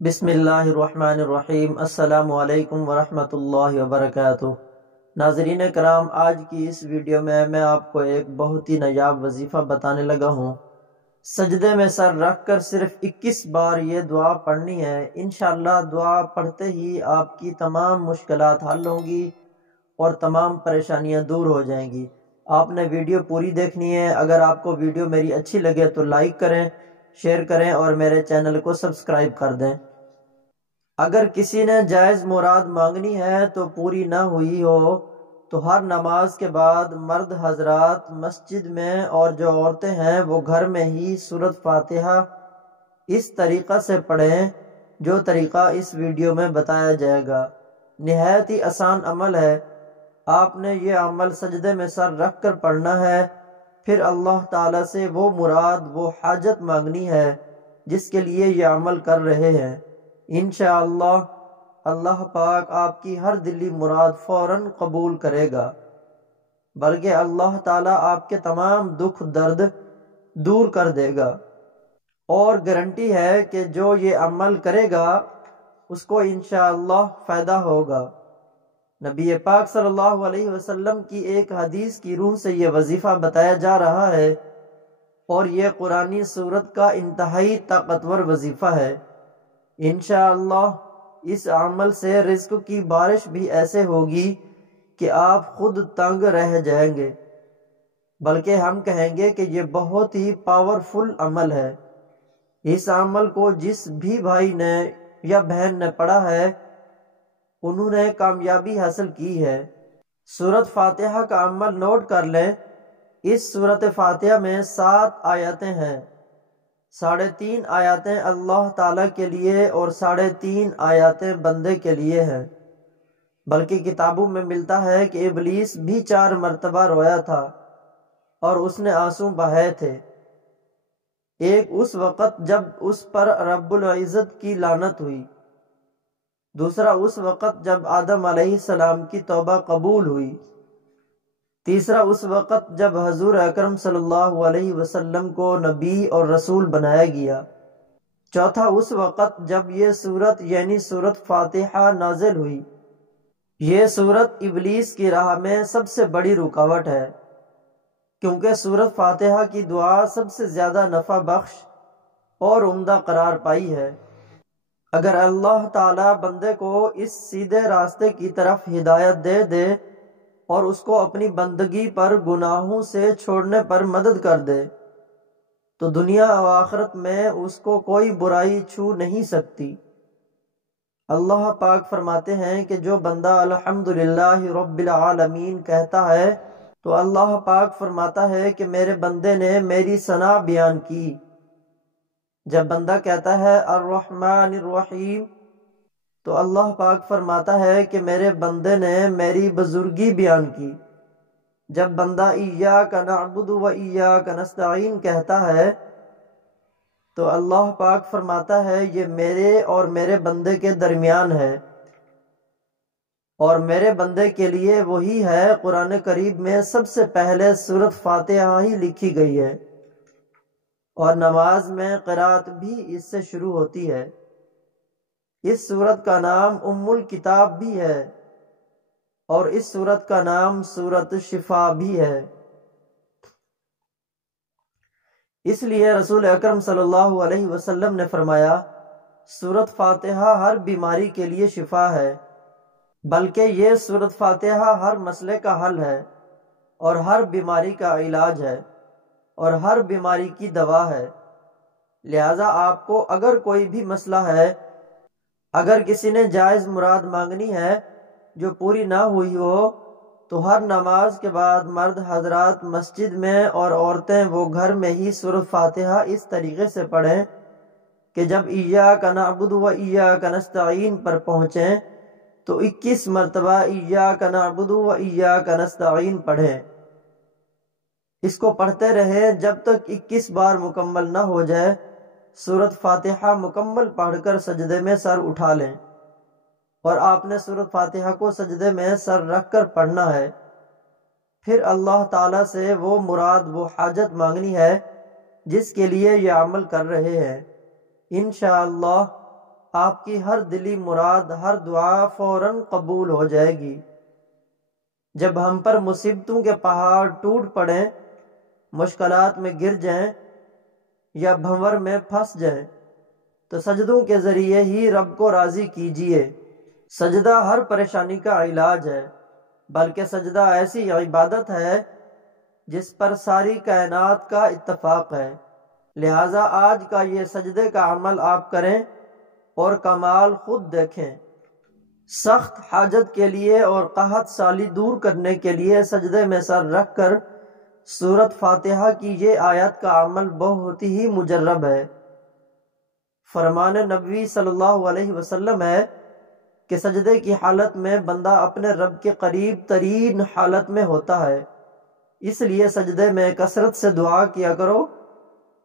بسم اللہ الرحمن الرحیم۔ السلام علیکم ورحمۃ اللہ وبرکاتہ۔ ناظرین کرام، آج کی اس ویڈیو میں آپ کو ایک بہت ہی نایاب وظیفہ بتانے لگا ہوں۔ سجدے میں سر رکھ کر صرف 21 بار یہ دعا پڑھنی ہے۔ انشاءاللہ دعا پڑھتے ہی آپ کی تمام مشکلات حل ہوں گی اور تمام پریشانیاں دور ہو جائیں گی۔ آپ نے ویڈیو پوری دیکھنی ہے۔ اگر آپ کو ویڈیو میری اچھی لگے تو لائک کریں، شیئر کریں اور میرے چینل کو سبسکرائب کر دیں۔ اگر کسی نے جائز مراد مانگنی ہے تو پوری نہ ہوئی ہو تو ہر نماز کے بعد مرد حضرات مسجد میں اور جو عورتیں ہیں وہ گھر میں ہی سورۃ فاتحہ اس طریقہ سے پڑھیں جو طریقہ اس ویڈیو میں بتایا جائے گا۔ نہایت ہی آسان عمل ہے۔ آپ نے یہ عمل سجدے میں سر رکھ کر پڑھنا ہے، پھر اللہ تعالیٰ سے وہ مراد وہ حاجت مانگنی ہے جس کے لیے یہ عمل کر رہے ہیں۔ انشاءاللہ اللہ پاک آپ کی ہر دلی مراد فوراً قبول کرے گا، بلکہ اللہ تعالیٰ آپ کے تمام دکھ درد دور کر دے گا، اور گارنٹی ہے کہ جو یہ عمل کرے گا اس کو انشاءاللہ فائدہ ہوگا۔ نبی پاک صلی اللہ علیہ وسلم کی ایک حدیث کی روح سے یہ وظیفہ بتایا جا رہا ہے، اور یہ قرآنی سورت کا انتہائی طاقتور وظیفہ ہے۔ انشاءاللہ اس عمل سے رزق کی بارش بھی ایسے ہوگی کہ آپ خود تنگ رہ جائیں گے، بلکہ ہم کہیں گے کہ یہ بہت ہی پاورفل عمل ہے۔ اس عمل کو جس بھی بھائی نے یا بہن نے پڑھا ہے انہوں نے کامیابی حاصل کی ہے۔ سورۃ فاتحہ کا عمل نوٹ کر لیں۔ اس سورۃ فاتحہ میں 7 آیاتیں ہیں۔ 3.5 آیاتیں اللہ تعالیٰ کے لیے اور 3.5 آیاتیں بندے کے لیے ہیں، بلکہ کتابوں میں ملتا ہے کہ ابلیس بھی 4 مرتبہ رویا تھا اور اس نے آنسو بہائے تھے۔ ایک اس وقت جب اس پر رب العزت کی لعنت ہوئی، دوسرا اس وقت جب آدم علیہ السلام کی توبہ قبول ہوئی، تیسرا اس وقت جب حضور اکرم صلی اللہ علیہ وسلم کو نبی اور رسول بنایا گیا، چوتھا اس وقت جب یہ سورت یعنی سورۃ فاتحہ نازل ہوئی۔ یہ سورت ابلیس کی راہ میں سب سے بڑی رکاوٹ ہے، کیونکہ سورۃ فاتحہ کی دعا سب سے زیادہ نفع بخش اور عمدہ قرار پائی ہے۔ اگر اللہ تعالیٰ بندے کو اس سیدھے راستے کی طرف ہدایت دے دے اور اس کو اپنی بندگی پر گناہوں سے چھوڑنے پر مدد کر دے تو دنیا و آخرت میں اس کو کوئی برائی چھو نہیں سکتی۔ اللہ پاک فرماتے ہیں کہ جو بندہ الحمدللہ رب العالمین کہتا ہے تو اللہ پاک فرماتا ہے کہ میرے بندے نے میری ثنا بیان کی۔ جب بندہ کہتا ہے الرحمن الرحیم تو اللہ پاک فرماتا ہے کہ میرے بندے نے میری بزرگی بیان کی۔ جب بندہ ایاک نعبد و ایاک نستعین کہتا ہے تو اللہ پاک فرماتا ہے یہ میرے اور میرے بندے کے درمیان ہے، اور میرے بندے کے لیے وہی ہے۔ قرآن کریم میں سب سے پہلے سورۃ فاتحہ ہی لکھی گئی ہے، اور نماز میں قرات بھی اس سے شروع ہوتی ہے۔ اس سورت کا نام ام الکتاب بھی ہے، اور اس سورت کا نام سورۃ شفا بھی ہے۔ اس لیے رسول اکرم صلی اللہ علیہ وسلم نے فرمایا سورۃ فاتحہ ہر بیماری کے لیے شفا ہے، بلکہ یہ سورۃ فاتحہ ہر مسئلے کا حل ہے، اور ہر بیماری کا علاج ہے، اور ہر بیماری کی دوا ہے۔ لہذا آپ کو اگر کوئی بھی مسئلہ ہے، اگر کسی نے جائز مراد مانگنی ہے جو پوری نہ ہوئی ہو تو ہر نماز کے بعد مرد حضرات مسجد میں اور عورتیں وہ گھر میں ہی سورۃ فاتحہ اس طریقے سے پڑھیں کہ جب ایاک نعبد و ایاک نستعین پر پہنچیں تو 21 مرتبہ ایاک نعبد و ایاک نستعین پڑھیں۔ اس کو پڑھتے رہیں جب تک 21 بار مکمل نہ ہو جائے۔ سورۃ فاتحہ مکمل پڑھ کر سجدے میں سر اٹھا لیں، اور آپ نے سورۃ فاتحہ کو سجدے میں سر رکھ کر پڑھنا ہے۔ پھر اللہ تعالیٰ سے وہ مراد وہ حاجت مانگنی ہے جس کے لیے یہ عمل کر رہے ہیں۔ انشاءاللہ آپ کی ہر دلی مراد، ہر دعا فوراً قبول ہو جائے گی۔ جب ہم پر مصیبتوں کے پہاڑ ٹوٹ پڑیں، مشکلات میں گر جائیں یا بھنور میں پھنس جائیں، تو سجدوں کے ذریعے ہی رب کو راضی کیجیے۔ سجدہ ہر پریشانی کا علاج ہے، بلکہ سجدہ ایسی عبادت ہے جس پر ساری کائنات کا اتفاق ہے۔ لہٰذا آج کا یہ سجدے کا عمل آپ کریں اور کمال خود دیکھیں۔ سخت حاجت کے لیے اور قحط سالی دور کرنے کے لیے سجدے میں سر رکھ کر سورۃ فاتحہ کی یہ آیت کا عمل بہت ہی مجرب ہے۔ فرمان نبوی صلی اللہ علیہ وسلم ہے کہ سجدے کی حالت میں بندہ اپنے رب کے قریب ترین حالت میں ہوتا ہے، اس لیے سجدے میں کثرت سے دعا کیا کرو۔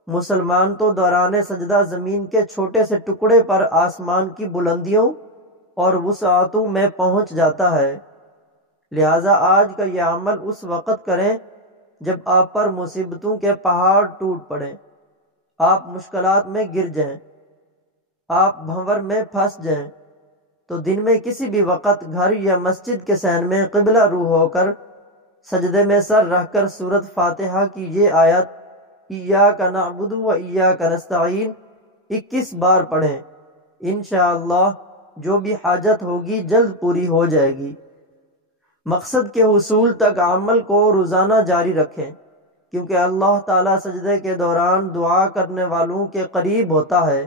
مسلمان تو دوران سجدہ زمین کے چھوٹے سے ٹکڑے پر آسمان کی بلندیوں اور وسعتوں میں پہنچ جاتا ہے۔ لہٰذا آج کا یہ عمل اس وقت کریں جب آپ پر مصیبتوں کے پہاڑ ٹوٹ پڑیں، آپ مشکلات میں گر جائیں، آپ بھنور میں پھنس جائیں، تو دن میں کسی بھی وقت گھر یا مسجد کے صحن میں قبلہ رو ہو کر سجدے میں سر رکھ کر سورۃ فاتحہ کی یہ آیت ایاک نعبد و ایاک نستعین 21 بار پڑھیں۔ انشاءاللہ جو بھی حاجت ہوگی جلد پوری ہو جائے گی۔ مقصد کے حصول تک عمل کو روزانہ جاری رکھیں، کیونکہ اللہ تعالیٰ سجدے کے دوران دعا کرنے والوں کے قریب ہوتا ہے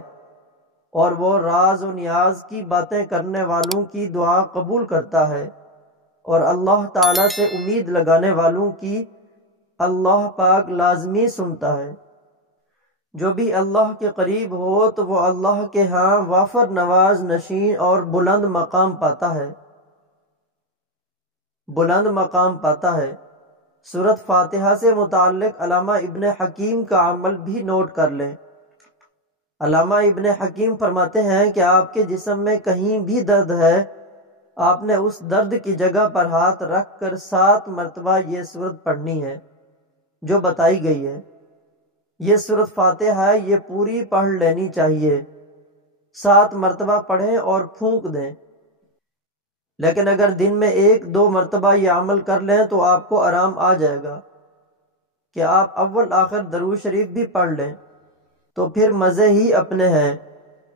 اور وہ راز و نیاز کی باتیں کرنے والوں کی دعا قبول کرتا ہے، اور اللہ تعالیٰ سے امید لگانے والوں کی اللہ پاک لازمی سنتا ہے۔ جو بھی اللہ کے قریب ہو تو وہ اللہ کے ہاں وافر نواز نشین اور بلند مقام پاتا ہے۔ سورۃ فاتحہ سے متعلق علامہ ابن حکیم کا عمل بھی نوٹ کر لیں۔ علامہ ابن حکیم فرماتے ہیں کہ آپ کے جسم میں کہیں بھی درد ہے، آپ نے اس درد کی جگہ پر ہاتھ رکھ کر 7 مرتبہ یہ سورت پڑھنی ہے جو بتائی گئی ہے۔ یہ سورۃ فاتحہ ہے، یہ پوری پڑھ لینی چاہیے، 7 مرتبہ پڑھیں اور پھونک دیں۔ لیکن اگر دن میں 1-2 مرتبہ یہ عمل کر لیں تو آپ کو آرام آ جائے گا کہ آپ اول آخر درود شریف بھی پڑھ لیں، تو پھر مزے ہی اپنے ہیں۔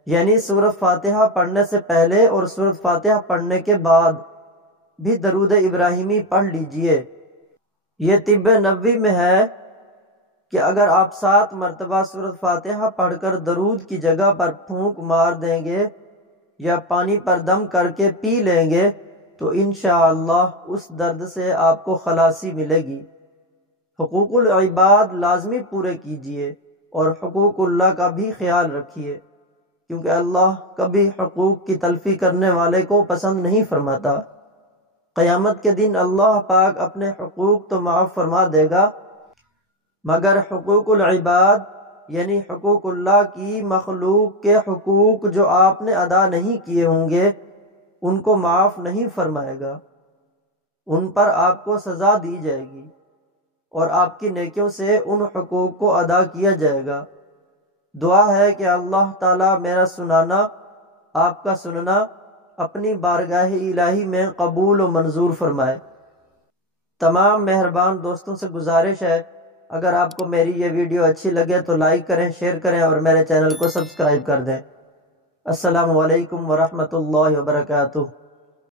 یعنی سورۃ فاتحہ پڑھنے سے پہلے اور سورۃ فاتحہ پڑھنے کے بعد بھی درود ابراہیمی پڑھ لیجئے۔ یہ طب نبوی میں ہے کہ اگر آپ 7 مرتبہ سورۃ فاتحہ پڑھ کر درود کی جگہ پر پھونک مار دیں گے یا پانی پر دم کر کے پی لیں گے تو انشاءاللہ اس درد سے آپ کو خلاصی ملے گی۔ حقوق العباد لازمی پورے کیجئے اور حقوق اللہ کا بھی خیال رکھیے، کیونکہ اللہ کبھی حقوق کی تلفی کرنے والے کو پسند نہیں فرماتا۔ قیامت کے دن اللہ پاک اپنے حقوق تو معاف فرما دے گا، مگر حقوق العباد یعنی حقوق اللہ کی مخلوق کے حقوق جو آپ نے ادا نہیں کیے ہوں گے ان کو معاف نہیں فرمائے گا، ان پر آپ کو سزا دی جائے گی اور آپ کی نیکیوں سے ان حقوق کو ادا کیا جائے گا۔ دعا ہے کہ اللہ تعالیٰ میرا سنانا، آپ کا سننا اپنی بارگاہ الہی میں قبول و منظور فرمائے۔ تمام مہربان دوستوں سے گزارش ہے، اگر آپ کو میری یہ ویڈیو اچھی لگے تو لائک کریں، شیئر کریں اور میرے چینل کو سبسکرائب کر دیں۔ السلام علیکم ورحمۃ اللہ وبرکاتہ۔